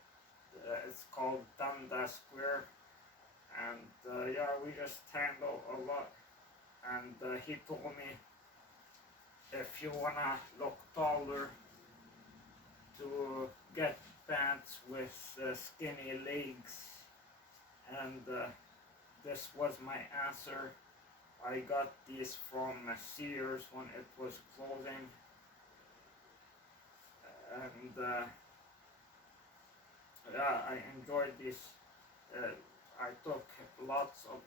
it's called Danda Square, and yeah, we just hang out a lot, and he told me, if you wanna look taller, to get pants with skinny legs, and this was my answer. I got these from Sears when it was closing, and yeah, I enjoyed this. I took lots of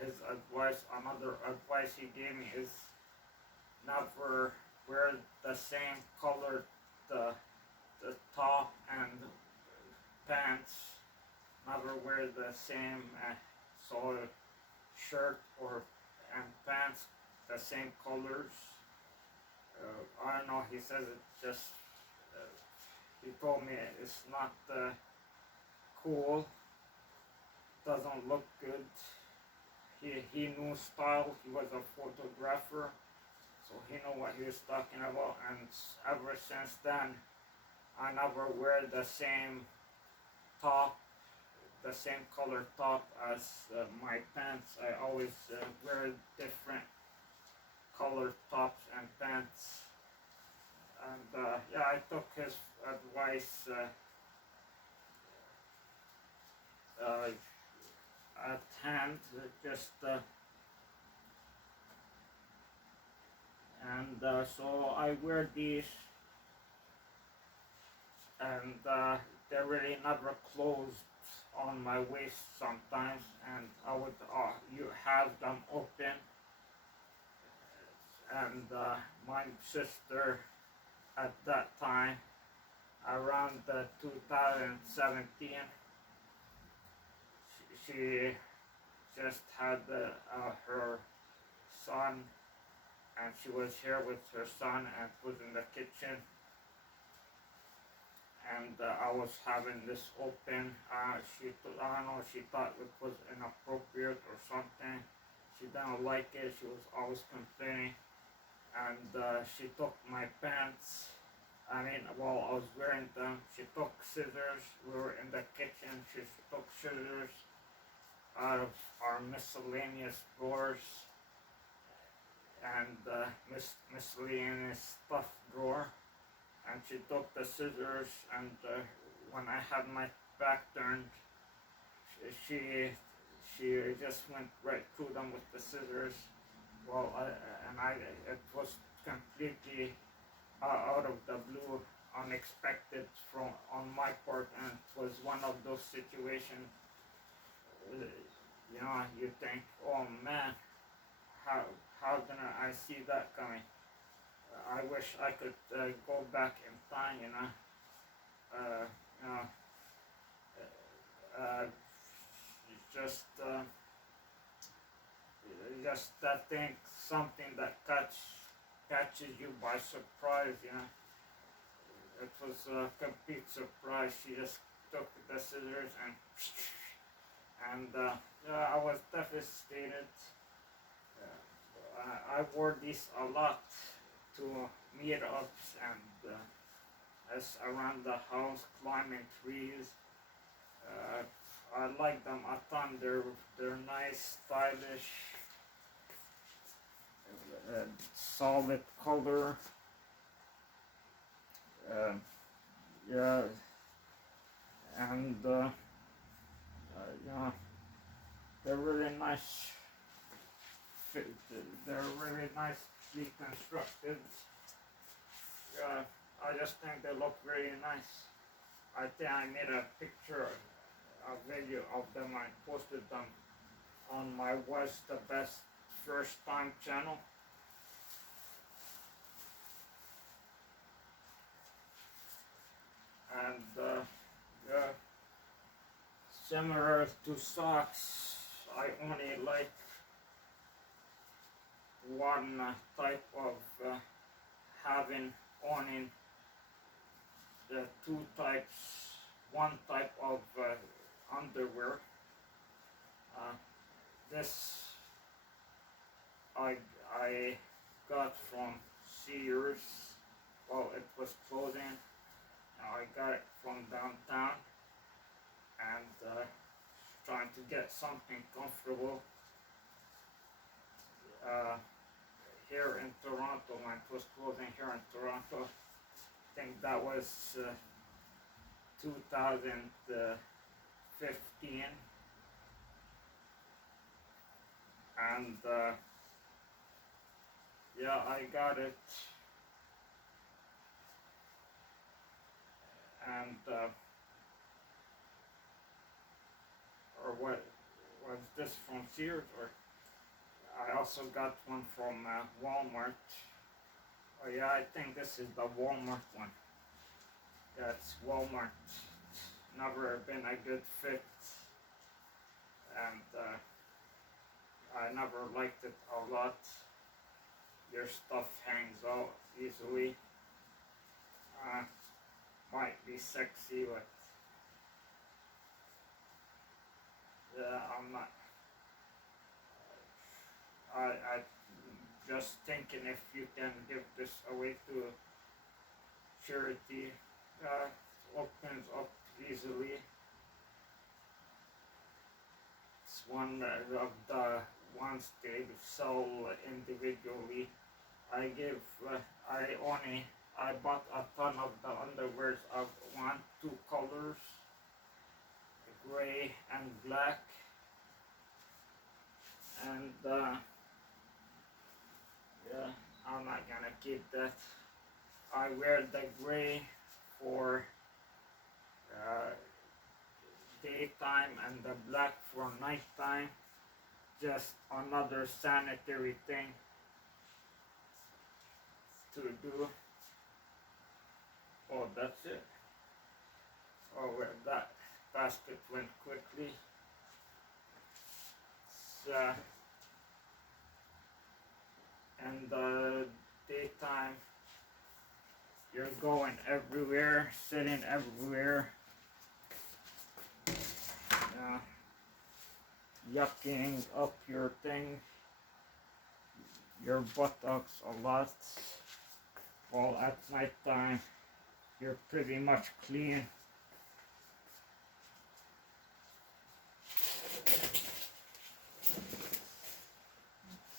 his advice. Another advice he gave me is never wear the same color the top and pants. Never wear the same shirt or and pants the same colors. I don't know. He says it just. He told me it's not cool. Doesn't look good. He knew style. He was a photographer, so he knew what he was talking about. And ever since then, I never wear the same top, the same color top as my pants. I always wear different color tops and pants. And yeah, I took his advice at hand, just and so I wear these, and they're really never closed on my waist sometimes, and I would you have them open, and my sister at that time, around 2017, she just had her son, and she was here with her son and was in the kitchen, and I was having this open. I don't know, she thought it was inappropriate or something. She didn't like it. She was always complaining, and she took my pants. I mean, while I was wearing them, she took scissors. We were in the kitchen. She took scissors out of our miscellaneous drawers and miscellaneous stuff drawer, and she took the scissors, and when I had my back turned, she just went right through them with the scissors. Well, it was completely out of the blue, unexpected from on my part, and it was one of those situations. You think, oh man, how how did I see that coming? I wish I could go back in time, uh, you know, uh, just just that thing, something that catches you by surprise. It was a complete surprise. She just took the scissors and yeah, I was devastated. I wore these a lot to meetups and as around the house, climbing trees. Uh, I like them a ton. They're nice, stylish, solid color. Uh, yeah, and yeah, they're really nice. They're really nicely constructed. Yeah, I just think they look very nice. I think I made a picture, a video of them. I posted them on my Was the Best First Time channel. And yeah, similar to socks, I only like one type of having owning the two types, one type of underwear. Uh, this I I got from Sears. Well, it was clothing. I got it from downtown and trying to get something comfortable. Uh, Here in Toronto, when it was clothing here in Toronto, I think that was 2015, and yeah, I got it, and or what was this from Sears, or I also got one from Walmart. Oh yeah, I think this is the Walmart one. Yeah, it's Walmart. Never been a good fit, and I never liked it a lot. Your stuff hangs out easily. Uh, might be sexy, but yeah, I'm not. I just thinking if you can give this away to charity, opens up easily. It's one of the ones they sell individually. I give, I bought a ton of the underwears of two colors, gray and black, and yeah, I'm not gonna keep that. I wear the gray for uh, daytime and the black for nighttime. Just another sanitary thing to do. Oh, that's it. Oh, well, that basket went quickly. It's, in the daytime, you're going everywhere, sitting everywhere, yucking up your thing, your buttocks a lot. While at night time, you're pretty much clean.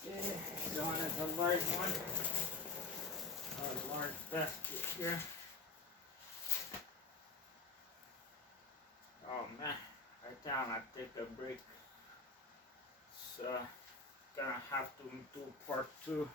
Okay, going as a large one, a large basket here. Oh man, right down, I take a break. It's gonna have to do part 2.